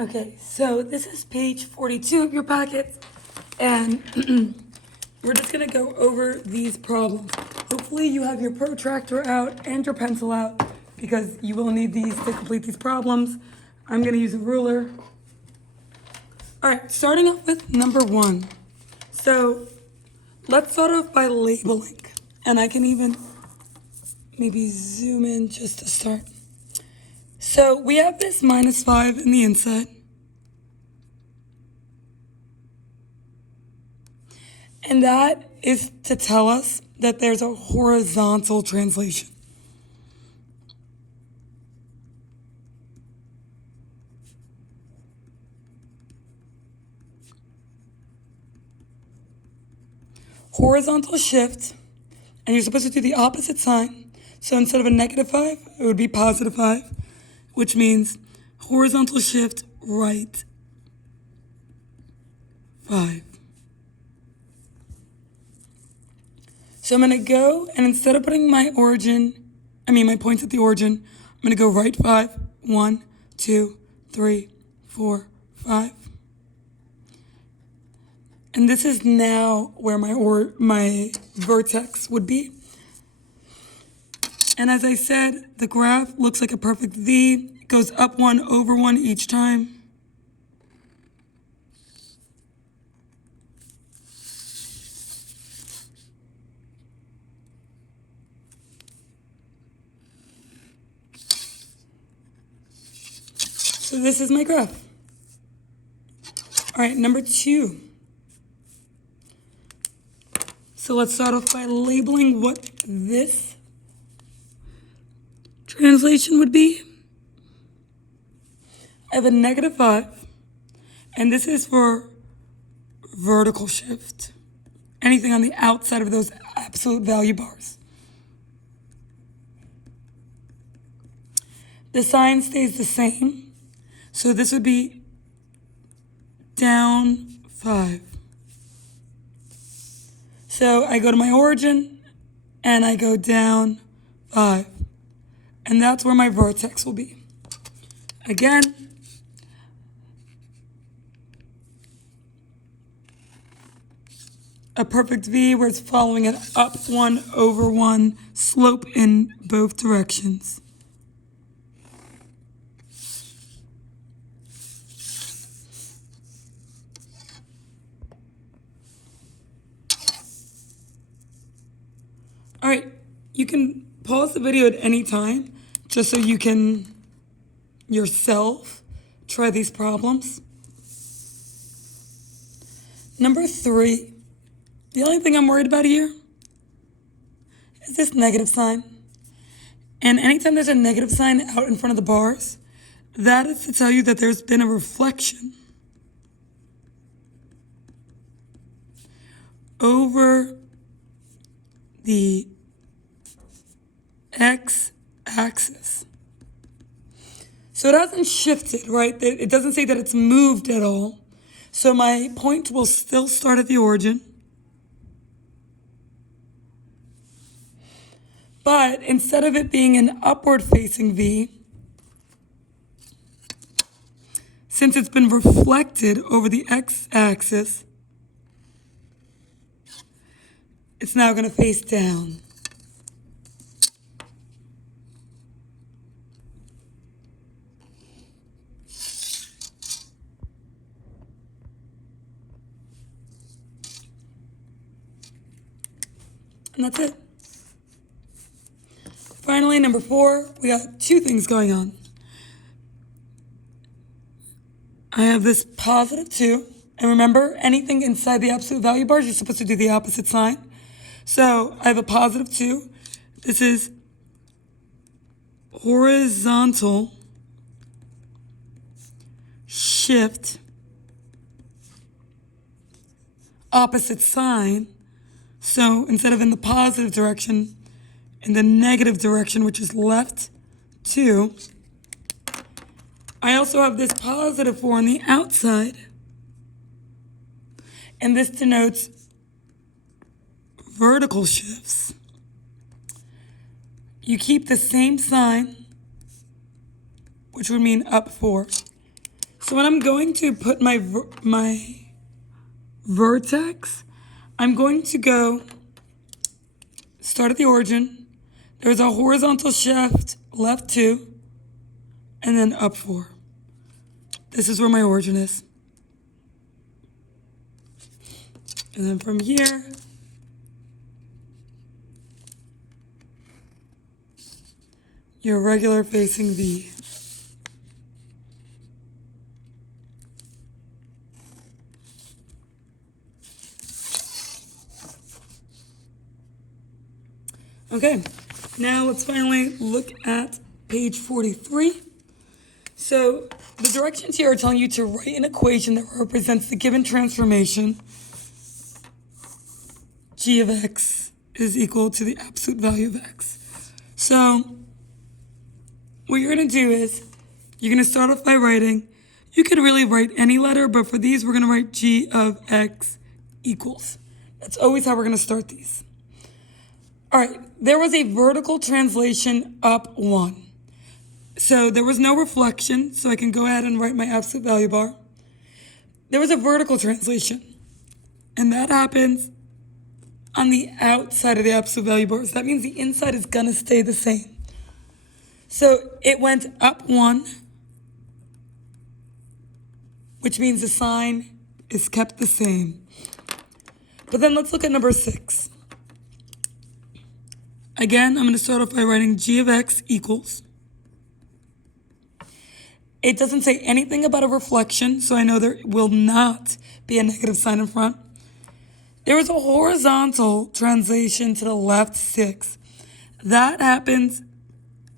Okay, so this is page 42 of your packet, and we're just gonna go over these problems. Hopefully you have your protractor out and your pencil out, because you will need these to complete these problems. I'm gonna use a ruler. All right, starting off with number one. So let's start off by labeling, and I can even maybe zoom in just to start. So we have this -5 in the inside. And that is to tell us that there's a horizontal translation. Horizontal shift, and you're supposed to do the opposite sign. So instead of a -5, it would be +5, which means horizontal shift right 5. So I'm gonna go, and instead of putting my points at the origin, I'm gonna go right 5, 1, 2, 3, 4, 5. And this is now where my vertex would be. And as I said, the graph looks like a perfect V. It goes up 1 over 1 each time. So this is my graph. All right, number 2. So let's start off by labeling what this translation would be. I have a -5, and this is for vertical shift. Anything on the outside of those absolute value bars. The sign stays the same, so this would be down 5. So I go to my origin, and I go down 5. And that's where my vertex will be. Again, a perfect V where it's following an up 1 over 1 slope in both directions. All right, you can pause the video at any time just so you can yourself try these problems. Number 3, the only thing I'm worried about here is this negative sign. And anytime there's a negative sign out in front of the bars, that is to tell you that there's been a reflection over the x-axis. So it hasn't shifted, right? It doesn't say that it's moved at all. So my point will still start at the origin. But instead of it being an upward facing V, since it's been reflected over the x-axis, it's now going to face down. And that's it. Finally, number 4, we got 2 things going on. I have this +2, and remember, anything inside the absolute value bars, you're supposed to do the opposite sign. So I have a +2. This is horizontal shift, opposite sign. So instead of in the positive direction, in the negative direction, which is left 2. I also have this +4 on the outside. And this denotes vertical shifts. You keep the same sign, which would mean up 4. So when I'm going to put my vertex, I'm going to go start at the origin. There's a horizontal shift left 2, and then up 4. This is where my origin is. And then from here, your regular facing V. Okay, now let's finally look at page 43. So the directions here are telling you to write an equation that represents the given transformation. G of x is equal to the absolute value of x. So what you're going to do is you're going to start off by writing, you could really write any letter, but for these we're going to write G of x equals. That's always how we're going to start these. All right, there was a vertical translation up 1. So there was no reflection, so I can go ahead and write my absolute value bar. There was a vertical translation, and that happens on the outside of the absolute value bar. So that means the inside is gonna stay the same. So it went up 1, which means the sign is kept the same. But then let's look at number 6. Again, I'm going to start off by writing G of x equals. It doesn't say anything about a reflection, so I know there will not be a negative sign in front. There is a horizontal translation to the left 6. That happens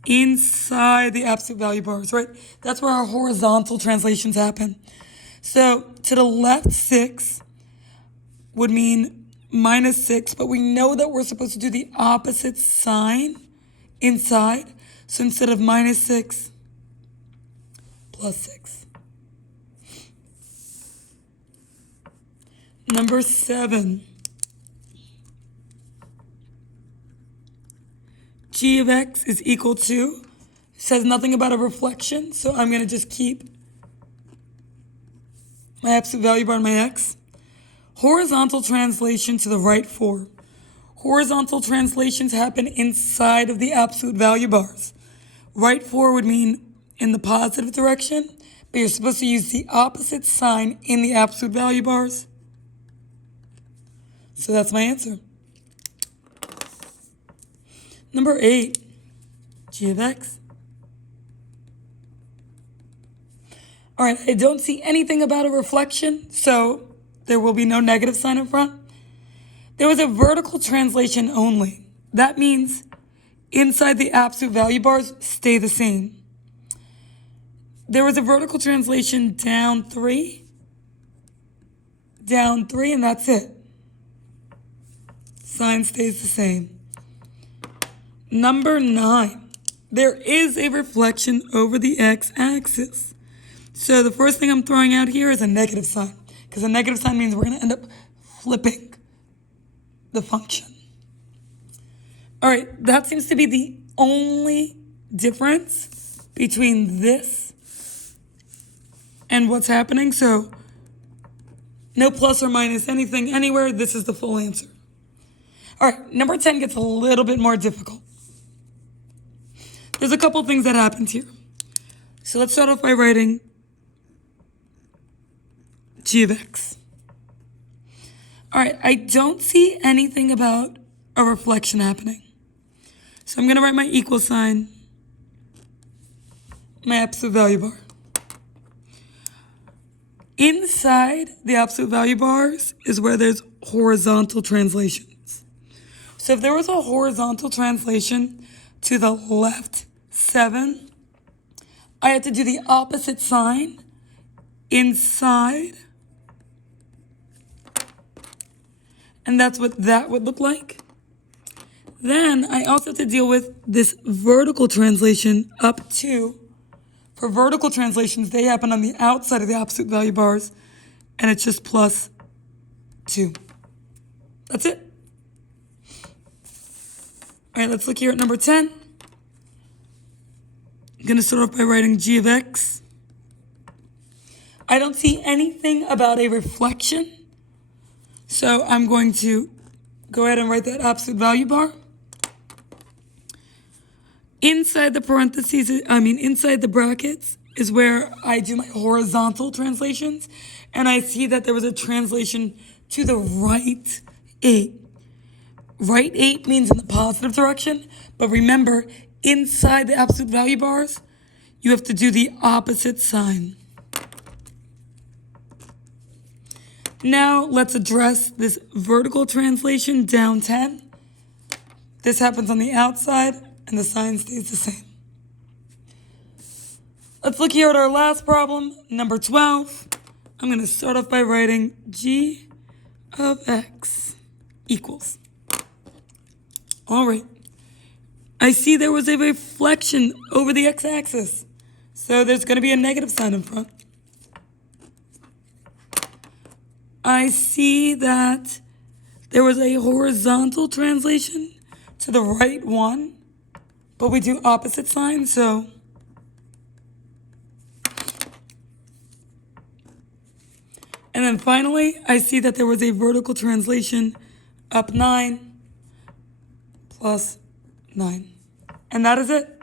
inside the absolute value bars, right? That's where our horizontal translations happen. So to the left 6 would mean -6, but we know that we're supposed to do the opposite sign inside. So instead of -6, +6. Number 7. G of x is equal to, says nothing about a reflection, so I'm going to just keep my absolute value bar and my x. Horizontal translation to the right 4. Horizontal translations happen inside of the absolute value bars. Right 4 would mean in the positive direction, but you're supposed to use the opposite sign in the absolute value bars. So that's my answer. Number 8, G of x. All right, I don't see anything about a reflection, so there will be no negative sign in front. There was a vertical translation only. That means inside the absolute value bars stay the same. There was a vertical translation down 3, and that's it. Sign stays the same. Number 9, there is a reflection over the x-axis. So the first thing I'm throwing out here is a negative sign, because a negative sign means we're going to end up flipping the function. All right, that seems to be the only difference between this and what's happening. So no plus or minus anything anywhere. This is the full answer. All right, number 10 gets a little bit more difficult. There's a couple things that happened here. So let's start off by writing G of x. All right, I don't see anything about a reflection happening. So I'm going to write my equal sign, my absolute value bar. Inside the absolute value bars is where there's horizontal translations. So if there was a horizontal translation to the left 7, I had to do the opposite sign inside. And that's what that would look like. Then I also have to deal with this vertical translation up 2. For vertical translations, they happen on the outside of the absolute value bars, and it's just +2. That's it. All right, let's look here at number 10. I'm going to start off by writing G of x. I don't see anything about a reflection. So I'm going to go ahead and write that absolute value bar. Inside the parentheses, inside the brackets is where I do my horizontal translations. And I see that there was a translation to the right 8. Right 8 means in the positive direction. But remember, inside the absolute value bars, you have to do the opposite sign. Now let's address this vertical translation down 10. This happens on the outside and the sign stays the same. Let's look here at our last problem, number 12. I'm going to start off by writing g of x equals. All right. I see there was a reflection over the x-axis. So there's going to be a negative sign in front. I see that there was a horizontal translation to the right one, but we do opposite signs, so and then finally, I see that there was a vertical translation up 9 plus 9. And that is it.